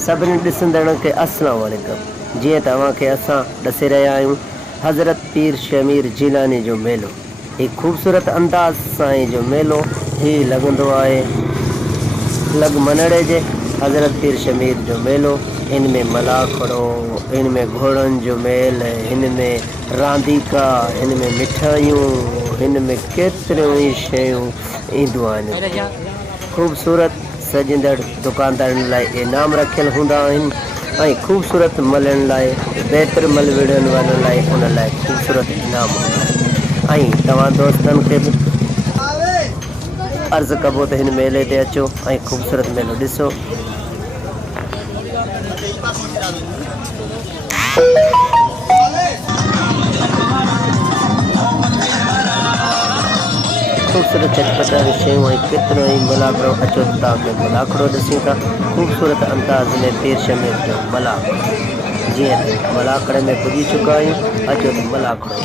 सभिनी ॾिसंदड़ खे अस्सलाम वालेकुम। जीअं तव्हांखे असां ॾसे रहिया आहियूं हज़रत पीर शमीर जिलानी जो मेलो। हीउ ख़ूबसूरत अंदाज़ सां जो मेलो ही लॻंदो आहे लॻमनड़े जे हज़रत पीर शमीर जो मेलो। इन में मलाखड़ो, इन में घोड़नि जो मेल, हिन में रांदीका, हिन में मिठाइयूं, हिन में केतिरियूं ई शयूं ईंदियूं आहिनि। ख़ूबसूरत सजंदड़ दुकानदारनि लाइ इनाम रखियल हूंदा आहिनि ऐं ख़ूबसूरत मलनि लाइ बहितर मल विढ़नि वारनि लाइ उन लाइ ख़ूबसूरत इनाम हूंदा आहिनि। ऐं तव्हां दोस्तनि खे बि अर्ज़ु कबो त हिन मेले ते अचो ऐं ख़ूबसूरत मेलो ॾिसो। ख़ूबसूरत चटपटा शयूं ऐं केतिरो ई मलाखड़ो। अचो त तव्हांखे मलाखड़ो ॾिसूं था ख़ूबसूरत अंदाज़ में पीर शमीर जो मलाखड़ो। जीअं मलाखड़े में पुॼी चुका आहियूं, अचो त मलाखड़ो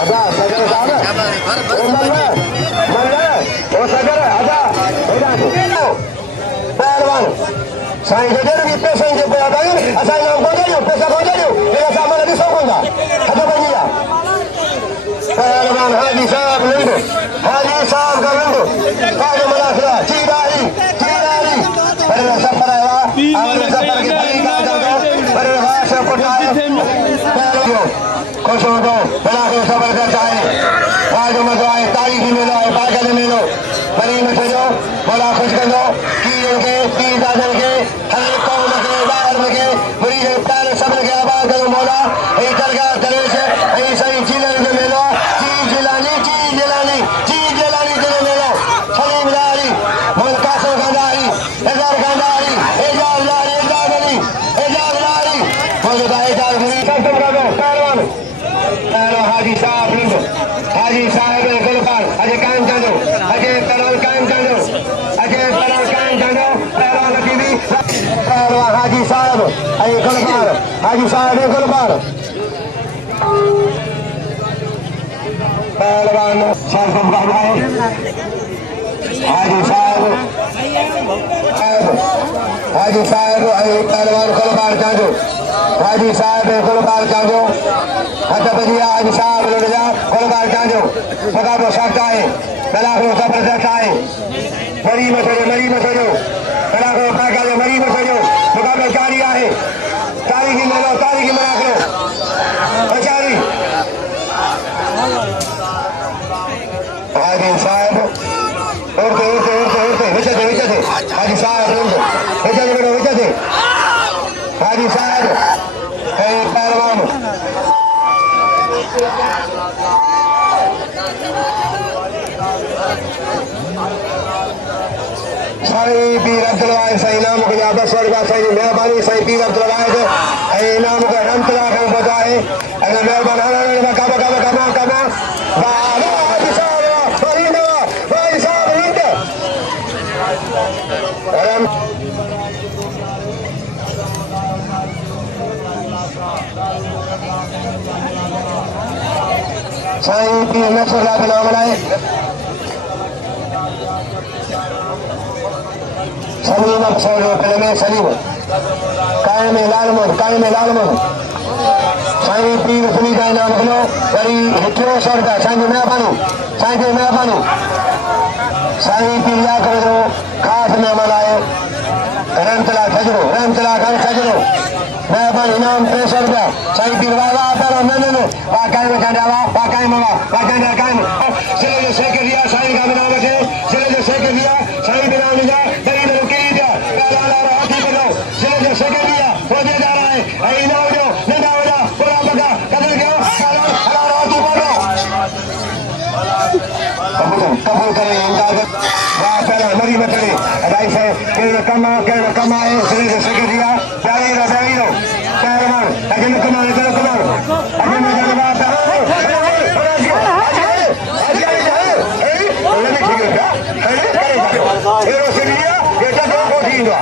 आजा सगर पहलवान साईं जडेर भी पैसे जे पे आयो असा नाम पहुंचायो पैसा पहुंचायो ये सामान ॾिसो कोन्हा हथ बंदिया पहलवान हाजी साहब लंडो का लंडो काजो मनाखला चीराई पर सफर आया और सफर के बड़ी का दो पर वास पटायो पहलवान खुश हो दो बड़ा के सफर करता है काजो मजो आए तारीखी में आए पागल में लो बड़ी में चलो बड़ा खुश कर दो की के तीन दादर के हर कौम के बाहर के बुरी के प्यार सब के आबाद करो मौला ए दरगाह करे से ए सही जिले में मेलो जी जिलानी तेरे मेलो सलीम लारी मोहम्मद कासिम गंडारी हजार गंडारी एजाज लारी मौजूदा एजाज मुरी सब का दो पहलवान हाजी साहब लिंगो हाजी साहब गुलपाल अजय कायम जानो अजय पहलवान कायम जानो पहलवान टीवी पहलवान हाजी साहब अजय गुलपाल हाजी साहब गुलपाल पहलवान साहब हाजी साहब पहलवान गुलपाल जानो हाजी साहब गुलपाल जानो हथ बजिया हाजी साहब लड़जा गुलपाल जानो मुकाबलो सकता है कलाकरो जबरदस्त है मरी मत हो कलाकरो काका जो मरी मत हो मुकाबलो जारी है तारीखी मना करो बेचारी हाजी साहब उड़ते विचते हाजी साहब विचते हाजी साहब पहलवान साईं पीर अब्दुल्लाह साईं नाम को याद स्वर्ग साईं मेहरबानी साईं पीर अब्दुल्लाह के नाम को रहमतुल्लाह का पता है अगर मेहरबान कमा भाई साहब साईं पीर नसरुल्लाह के नाम लाए सलीम अफसर फिल्म सलीम कायम लालमन साईं पीर सुनी का नाम खिलो वरी हिकिड़ो स्वर्ग साईं महिरबानी साईं पीर या करो खास महिमान आए रहमतुल्लाह सजरो महिरबानी इनाम 300 रुपया साईं पीर वाह पर न वाह कायम कांडा वाह कायम सिले जो सेके दिया साईं का नाम है सिले जो सेके दिया साईं बिना निजा दरी में रुकी दिया पहला हाथी बनो सिले जो सेके दिया वो दे जा रहा है ऐ ना हो जो नंदा हो जा पूरा बगा कदर गयो हला हाथी बनो कबूल करें इमदाद वाह पहला मरी मचले राई से केरो कमाए सिले जो सेके दिया प्यारी रो पहलवान अजन कमाए Pero sería que está todo cogido.